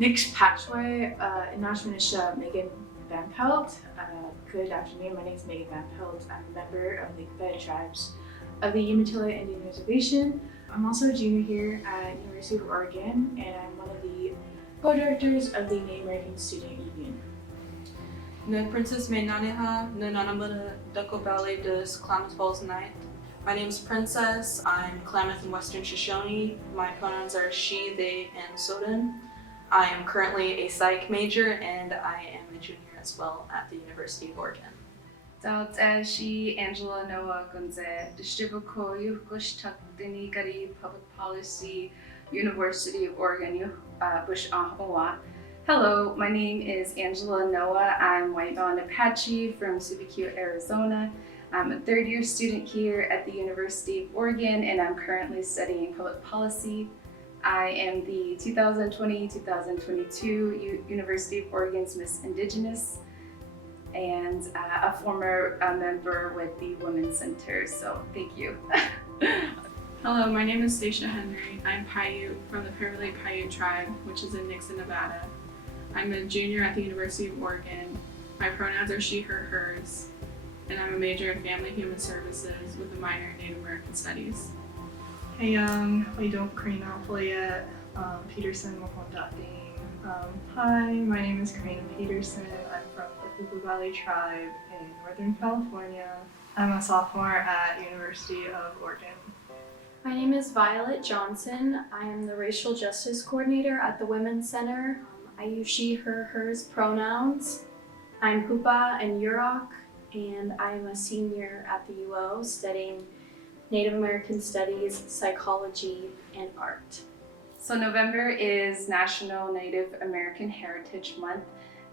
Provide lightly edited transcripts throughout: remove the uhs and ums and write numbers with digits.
Niks Patchway, Inashmanisha Megan Van Pelt. Good afternoon, my name is Megan Van Pelt. I'm a member of the Untitled Tribes of the Untitled Reservation. I'm also a junior here at University of Oregon, and I'm one of the co-directors of the Native American Student Union. Ne Princess Mainaniha, ne Nanamuna Ducko Ballet des Klamath Falls Night. My name is Princess. I'm Klamath and Western Shoshone. My pronouns are she, they, and Soden. I am currently a psych major and I am a junior as well at the University of Oregon. Daughter she Angela Noah Gunze, Distributko Yukush Takdini Gari Public Policy, University of Oregon, Bush Ahoa. Hello, my name is Angela Noah. I'm White Mountain Apache from Subicu, Arizona. I'm a third-year student here at the University of Oregon, and I'm currently studying public policy. I am the 2020-2022 University of Oregon's Miss Indigenous, and a former member with the Women's Center, so thank you. Hello, my name is Stacia Henry. I'm Paiute from the Prairie Lake Paiute tribe, which is in Nixon, Nevada. I'm a junior at the University of Oregon. My pronouns are she, her, hers, and I'm a major in Family Human Services with a minor in Native American Studies. Hey, we don't Carina yet. Peterson Mahondating. Hi, my name is Carina Peterson. I'm from the Hoopa Valley tribe in Northern California. I'm a sophomore at University of Oregon. My name is Violet Johnson. I am the Racial Justice Coordinator at the Women's Center. I use she, her, hers pronouns. I'm Hoopa and Yurok, and I am a senior at the UO studying Native American Studies, Psychology, and Art. So November is National Native American Heritage Month,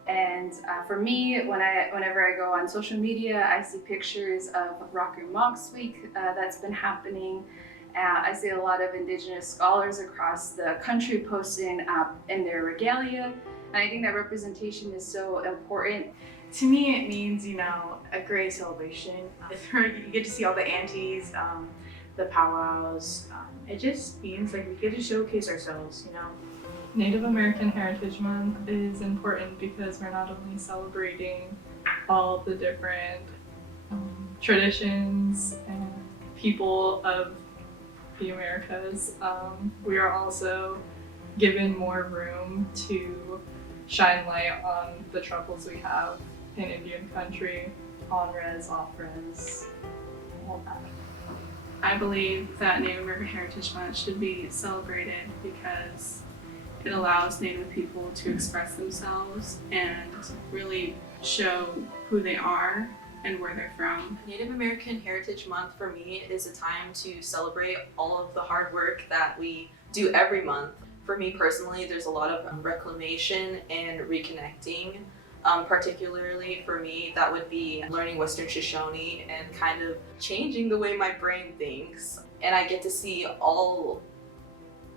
and for me, whenever I go on social media, I see pictures of Rock and Monks Week that's been happening. I see a lot of Indigenous scholars across the country posting in their regalia, and I think that representation is so important. To me, it means, a great celebration. You get to see all the aunties, the powwows. It just means like we get to showcase ourselves, Native American Heritage Month is important because we're not only celebrating all the different traditions and people of the Americas, we are also given more room to shine light on the troubles we have in Indian country, on-res, off-res, all that. I believe that Native American Heritage Month should be celebrated because it allows Native people to express themselves and really show who they are and where they're from. Native American Heritage Month for me is a time to celebrate all of the hard work that we do every month. For me personally, there's a lot of reclamation and reconnecting. Particularly for me, that would be learning Western Shoshone and kind of changing the way my brain thinks. And I get to see all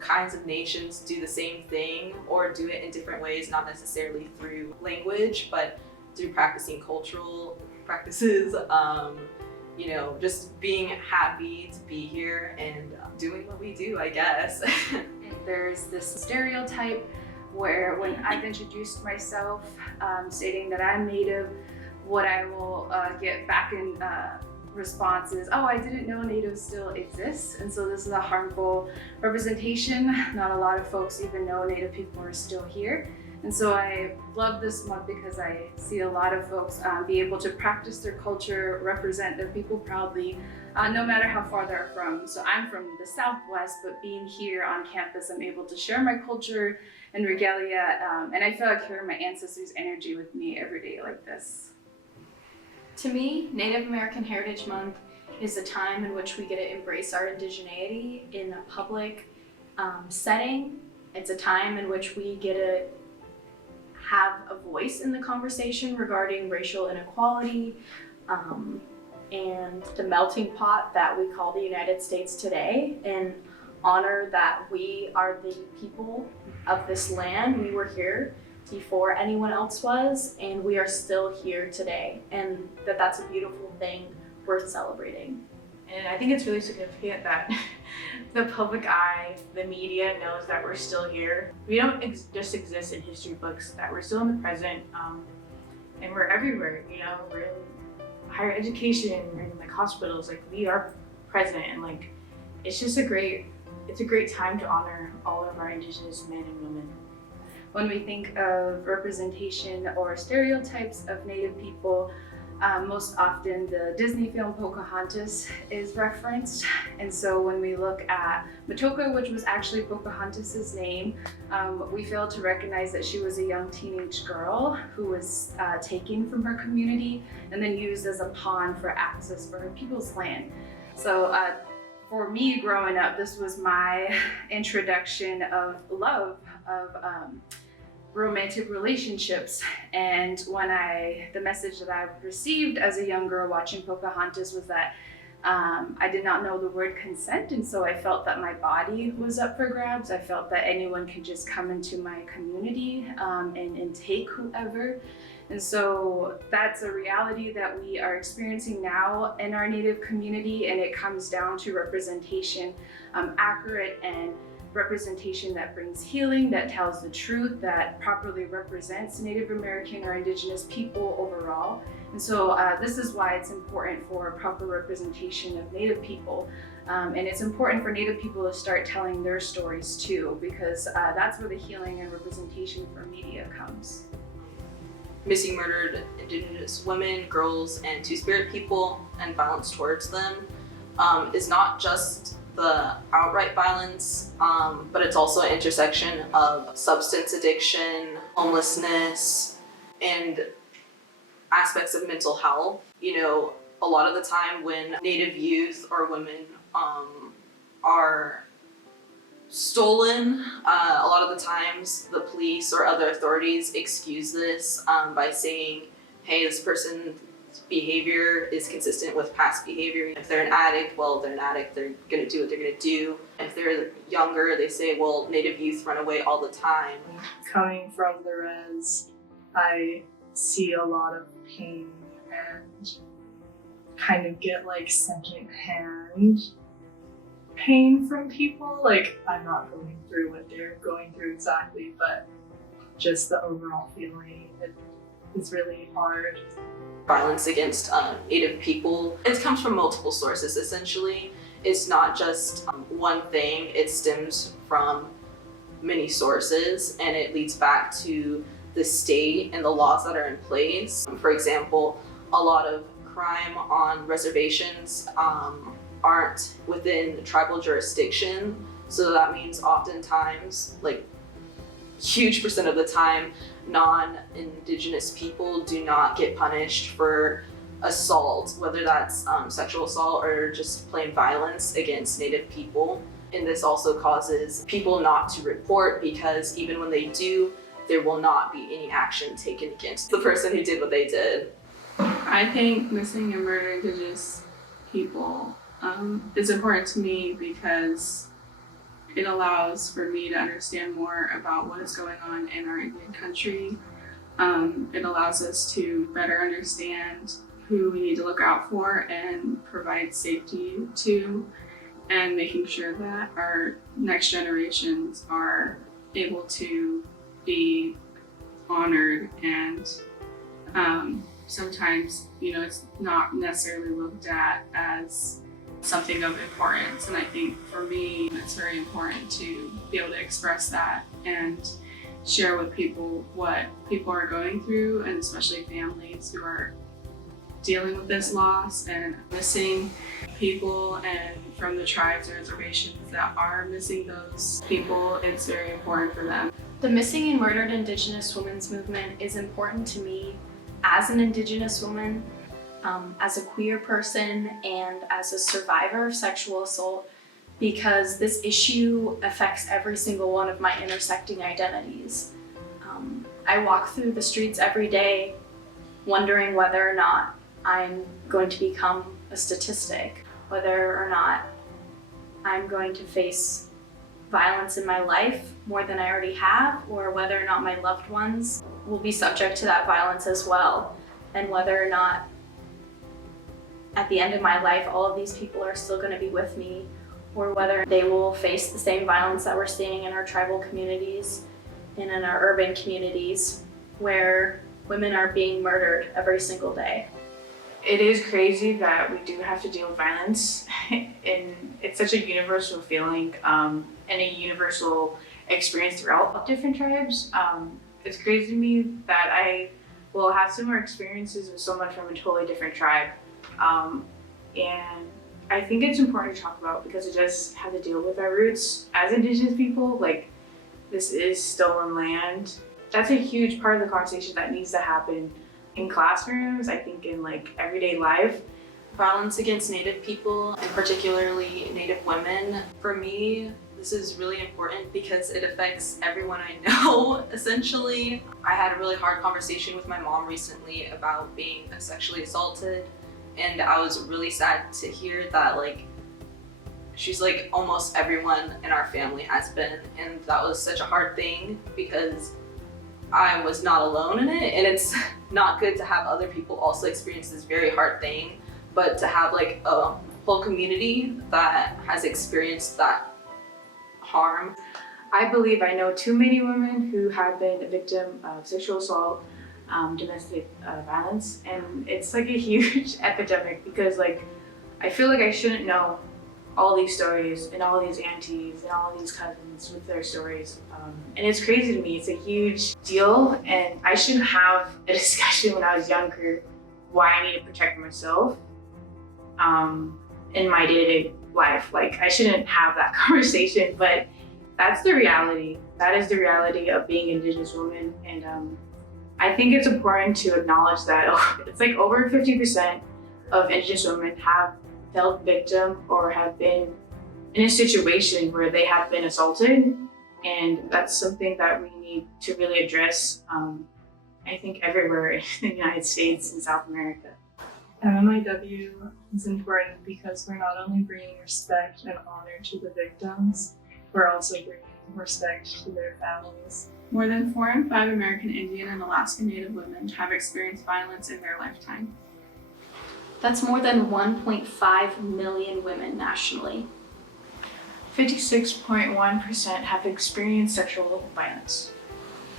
kinds of nations do the same thing or do it in different ways, not necessarily through language, but through practicing cultural practices, just being happy to be here and doing what we do, I guess. There's this stereotype where when I've introduced myself, stating that I'm Native, what I will get back in response is, oh, I didn't know Natives still exist. And so this is a harmful representation. Not a lot of folks even know Native people are still here. And so I love this month because I see a lot of folks be able to practice their culture, represent their people proudly, no matter how far they're from. So I'm from the Southwest, but being here on campus, I'm able to share my culture and regalia, and I feel like carrying my ancestors' energy with me every day like this. To me, Native American Heritage Month is a time in which we get to embrace our indigeneity in a public setting. It's a time in which we get to have a voice in the conversation regarding racial inequality and the melting pot that we call the United States today, and honor that we are the people of this land. We were here before anyone else was, and we are still here today, and that's a beautiful thing worth celebrating. And I think it's really significant that the public eye, the media knows that we're still here. We don't just exist in history books, that we're still in the present, and we're everywhere, you know, we're in higher education, we're in like hospitals, like we are present, and like it's just a great time to honor all of our Indigenous men and women. When we think of representation or stereotypes of Native people, most often the Disney film Pocahontas is referenced. And so when we look at Matoka, which was actually Pocahontas's name, we fail to recognize that she was a young teenage girl who was taken from her community and then used as a pawn for access for her people's land. So for me growing up, this was my introduction of love, of romantic relationships. And the message that I received as a young girl watching Pocahontas was that I did not know the word consent, and so I felt that my body was up for grabs. I felt that anyone could just come into my community and take whoever. And so that's a reality that we are experiencing now in our Native community, and it comes down to representation, accurate and representation that brings healing, that tells the truth, that properly represents Native American or Indigenous people overall. And so this is why it's important for proper representation of Native people. And it's important for Native people to start telling their stories too, because that's where the healing and representation for media comes. Missing murdered Indigenous women, girls, and Two-Spirit people and violence towards them is not just the outright violence, but it's also an intersection of substance addiction, homelessness, and aspects of mental health. You know, a lot of the time when Native youth or women are stolen, a lot of the times the police or other authorities excuse this by saying, hey, this person's behavior is consistent with past behavior. If they're an addict, well, they're an addict, they're gonna do what they're gonna do. If they're younger, they say, well, Native youth run away all the time. Coming from the res, I see a lot of pain and kind of get like secondhand pain from people. Like, I'm not going through what they're going through exactly, but just the overall feeling, it is really hard. Violence against Native people, it comes from multiple sources essentially. It's not just one thing, it stems from many sources, and it leads back to the state and the laws that are in place. For example, a lot of crime on reservations aren't within tribal jurisdiction, so that means oftentimes, like huge percent of the time, non-Indigenous people do not get punished for assault, whether that's sexual assault or just plain violence against Native people. And this also causes people not to report, because even when they do, there will not be any action taken against the person who did what they did. I think missing and murdered Indigenous people is important to me because it allows for me to understand more about what is going on in our Indian country. It allows us to better understand who we need to look out for and provide safety to, and making sure that our next generations are able to be honored. And sometimes, you know, it's not necessarily looked at as something of importance, and I think for me it's very important to be able to express that and share with people what people are going through, and especially families who are dealing with this loss and missing people, and from the tribes and reservations that are missing those people, it's very important for them. The Missing and Murdered Indigenous Women's movement is important to me as an Indigenous woman, as a queer person, and as a survivor of sexual assault, because this issue affects every single one of my intersecting identities. I walk through the streets every day wondering whether or not I'm going to become a statistic, whether or not I'm going to face violence in my life more than I already have, or whether or not my loved ones will be subject to that violence as well, and whether or not at the end of my life, all of these people are still going to be with me, or whether they will face the same violence that we're seeing in our tribal communities and in our urban communities where women are being murdered every single day. It is crazy that we do have to deal with violence, and it's such a universal feeling and a universal experience throughout different tribes. It's crazy to me that I will have similar experiences with someone from a totally different tribe. And I think it's important to talk about because it does have to deal with our roots as Indigenous people. Like, this is stolen land. That's a huge part of the conversation that needs to happen in classrooms, I think in like everyday life. Violence against Native people, and particularly Native women, for me, this is really important because it affects everyone I know, essentially. I had a really hard conversation with my mom recently about being sexually assaulted, and I was really sad to hear that, like, she's like, almost everyone in our family has been, and that was such a hard thing because I was not alone in it, and it's not good to have other people also experience this very hard thing, but to have like a whole community that has experienced that harm. I believe I know too many women who have been a victim of sexual assault, domestic violence, and it's like a huge epidemic because like I feel like I shouldn't know all these stories and all these aunties and all these cousins with their stories, and it's crazy to me. It's a huge deal, and I shouldn't have a discussion when I was younger why I need to protect myself in my day-to-day life. Like, I shouldn't have that conversation, but that's the reality. That is the reality of being an Indigenous woman, and I think it's important to acknowledge that it's like over 50% of Indigenous women have felt victim or have been in a situation where they have been assaulted, and that's something that we need to really address, I think everywhere in the United States and South America. MMIW is important because we're not only bringing respect and honor to the victims, we're also bringing respect to their families. More than 4 in 5 American Indian and Alaska Native women have experienced violence in their lifetime. That's more than 1.5 million women nationally. 56.1% have experienced sexual violence.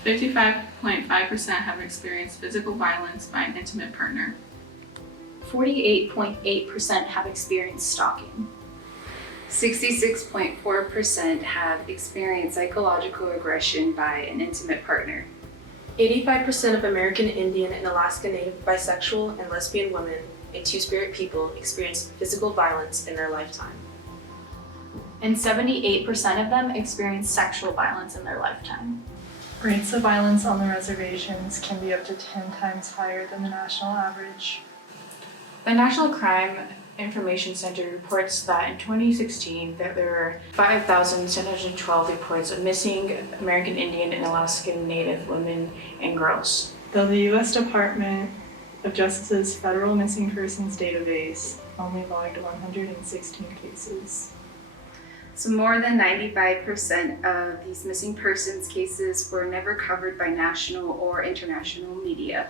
55.5% have experienced physical violence by an intimate partner. 48.8% have experienced stalking. 66.4% have experienced psychological aggression by an intimate partner. 85% of American Indian and Alaska Native bisexual and lesbian women and Two-Spirit people experience physical violence in their lifetime. And 78% of them experience sexual violence in their lifetime. Rates of violence on the reservations can be up to 10 times higher than the national average. The National Crime Information Center reports that in 2016 that there were 5,712 reports of missing American Indian and Alaskan Native women and girls. Though the U.S. Department of Justice's Federal Missing Persons Database only logged 116 cases. So more than 95% of these missing persons cases were never covered by national or international media.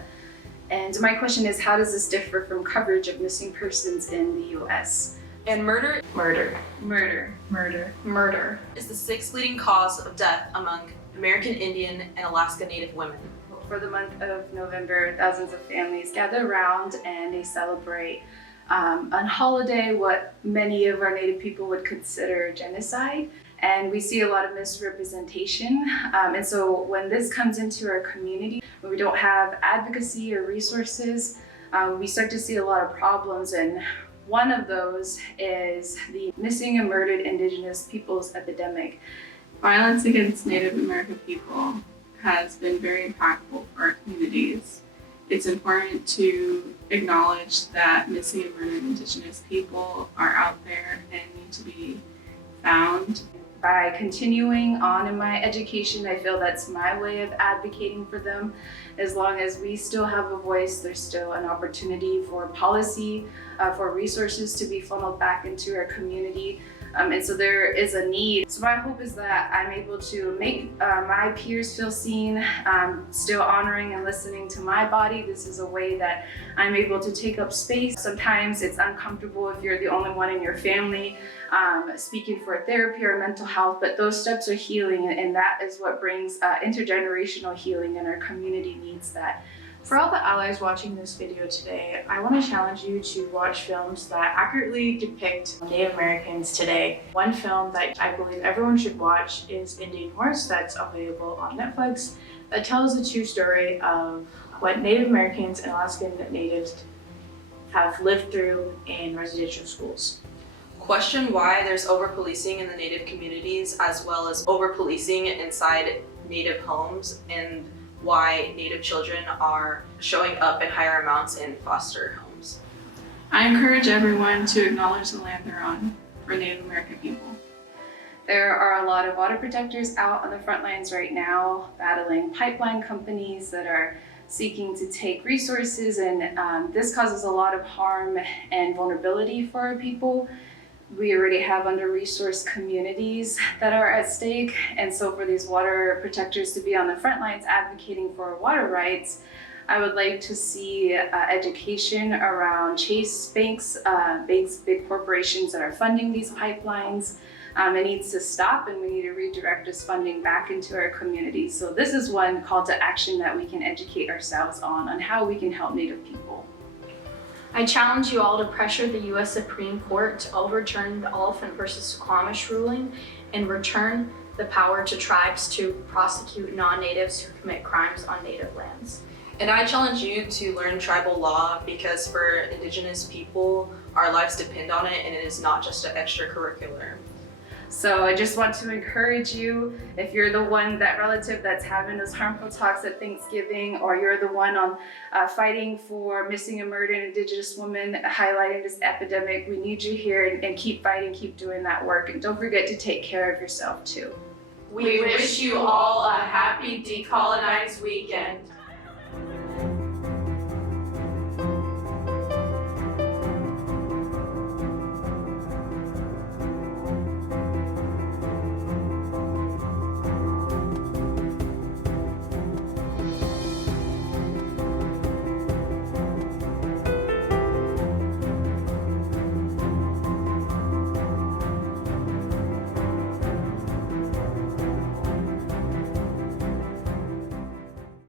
And my question is, how does this differ from coverage of missing persons in the US? And murder is the 6th leading cause of death among American Indian and Alaska Native women. For the month of November, thousands of families gather around and they celebrate on holiday what many of our Native people would consider genocide. And we see a lot of misrepresentation. And so when this comes into our community, when we don't have advocacy or resources, we start to see a lot of problems. And one of those is the missing and murdered Indigenous peoples epidemic. Violence against Native American people has been very impactful for our communities. It's important to acknowledge that missing and murdered Indigenous people are out there and need to be found. By continuing on in my education, I feel that's my way of advocating for them. As long as we still have a voice, there's still an opportunity for policy, for resources to be funneled back into our community. And so there is a need. So my hope is that I'm able to make my peers feel seen, still honoring and listening to my body. This is a way that I'm able to take up space. Sometimes it's uncomfortable if you're the only one in your family speaking for therapy or mental health, but those steps are healing, and that is what brings intergenerational healing, and our community needs that. For all the allies watching this video today, I want to challenge you to watch films that accurately depict Native Americans today. One film that I believe everyone should watch is Indian Horse, that's available on Netflix, that tells the true story of what Native Americans and Alaskan Natives have lived through in residential schools. Question why there's over-policing in the Native communities as well as over-policing inside Native homes, and why Native children are showing up in higher amounts in foster homes. I encourage everyone to acknowledge the land they're on for Native American people. There are a lot of water protectors out on the front lines right now, battling pipeline companies that are seeking to take resources, and this causes a lot of harm and vulnerability for our people. We already have under-resourced communities that are at stake, and so for these water protectors to be on the front lines advocating for water rights, I would like to see education around Chase banks, big corporations that are funding these pipelines. It needs to stop, and we need to redirect this funding back into our communities. So this is one call to action that we can educate ourselves on how we can help Native people. I challenge you all to pressure the U.S. Supreme Court to overturn the Oliphant versus Squamish ruling and return the power to tribes to prosecute non-natives who commit crimes on native lands. And I challenge you to learn tribal law, because for Indigenous people, our lives depend on it, and it is not just an extracurricular. So I just want to encourage you, if you're the one, that relative that's having those harmful talks at Thanksgiving, or you're the one on fighting for missing and murdered Indigenous women, highlighting this epidemic, we need you here, and keep fighting, keep doing that work. And don't forget to take care of yourself too. We wish you all a happy decolonized weekend.